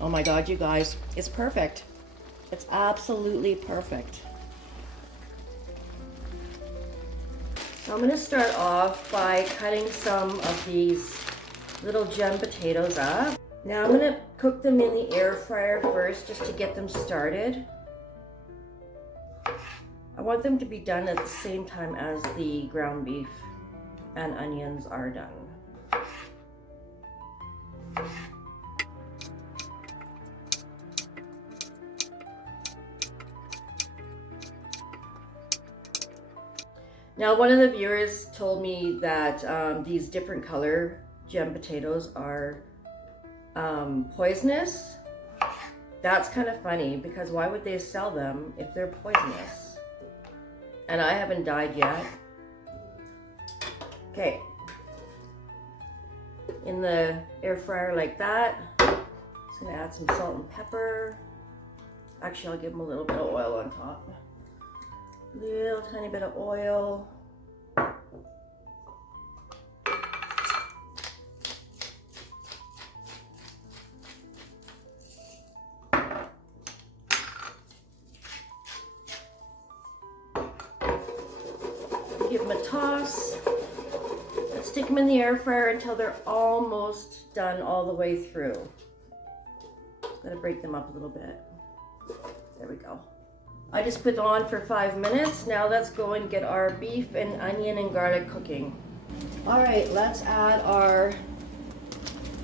Oh my God, you guys, it's perfect. It's absolutely perfect. So I'm gonna start off by cutting some of these little gem potatoes up. Now I'm gonna cook them in the air fryer first just to get them started. I want them to be done at the same time as the ground beef and onions are done. Now, one of the viewers told me that these different color gem potatoes are poisonous. That's kind of funny because why would they sell them if they're poisonous? And I haven't died yet. Okay. In the air fryer like that. Just gonna add some salt and pepper. Actually, I'll give them a little bit of oil on top. Little tiny bit of oil. Give them a toss. Let's stick them in the air fryer until they're almost done all the way through. Just gotta break them up a little bit. There we go. I just put them on for 5 minutes. Now let's go and get our beef and onion and garlic cooking. All right, let's add our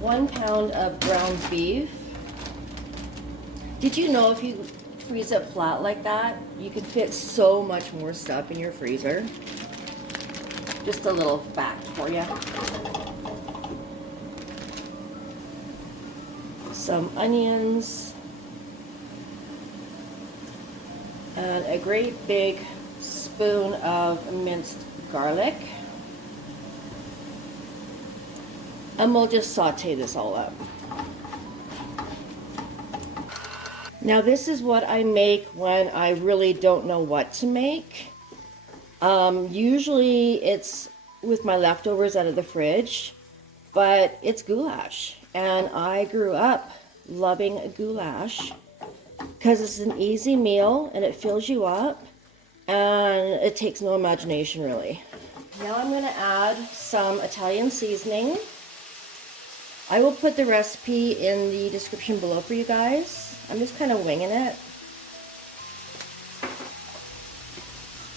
1 pound of ground beef. Did you know if you freeze it flat like that, you can fit so much more stuff in your freezer? Just a little fact for you. Some onions. And a great big spoon of minced garlic. And we'll just saute this all up. Now this is what I make when I really don't know what to make. Usually it's with my leftovers out of the fridge, but it's goulash. And I grew up loving goulash because it's an easy meal and it fills you up and it takes no imagination really. Now I'm going to add some Italian seasoning. I will put the recipe in the description below for you guys. I'm just kind of winging it.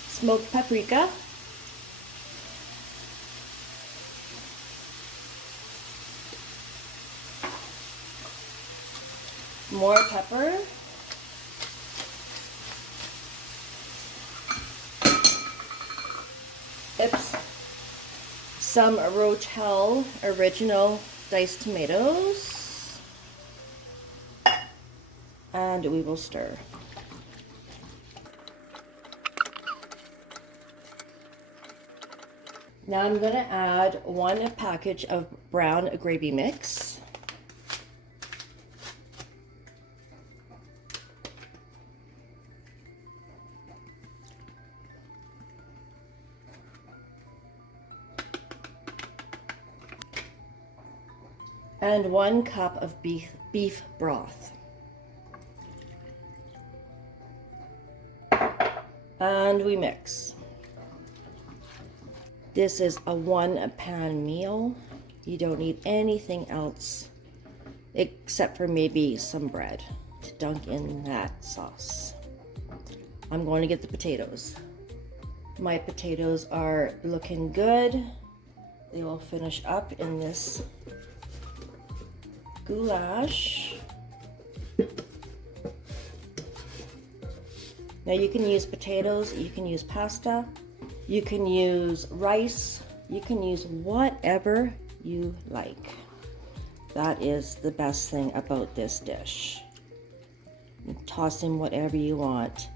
Smoked paprika. More pepper. Oops. Some Rotel original diced tomatoes. And we will stir. Now I'm going to add 1 package of brown gravy mix. And 1 cup of beef broth. And we mix. This is a 1-pan meal. You don't need anything else except for maybe some bread to dunk in that sauce. I'm going to get the potatoes. My potatoes are looking good. They will finish up in this goulash. Now you can use potatoes, you can use pasta, you can use rice, you can use whatever you like. That is the best thing about this dish. You can toss in whatever you want.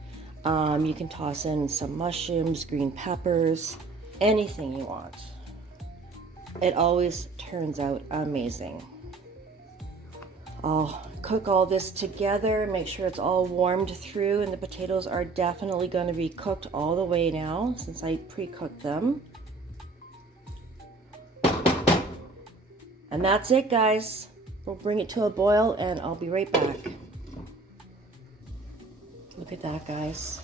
You can toss in some mushrooms, green peppers, anything you want. It always turns out amazing. I'll cook all this together, make sure it's all warmed through, and the potatoes are definitely going to be cooked all the way now since I pre-cooked them. And that's it, guys. We'll bring it to a boil and I'll be right back. Look at that, guys.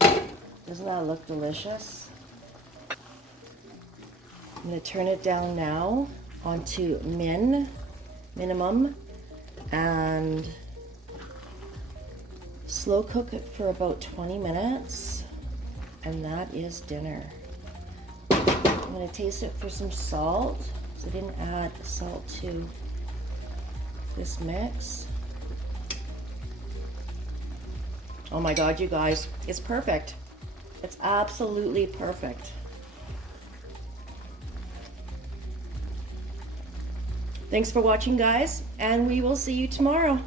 Doesn't that look delicious? I'm going to turn it down now onto minimum, and slow cook it for about 20 minutes, and that is dinner. I'm going to taste it for some salt, because I didn't add salt to this mix. Oh my God, you guys, it's perfect. It's absolutely perfect. Thanks for watching, guys, and we will see you tomorrow.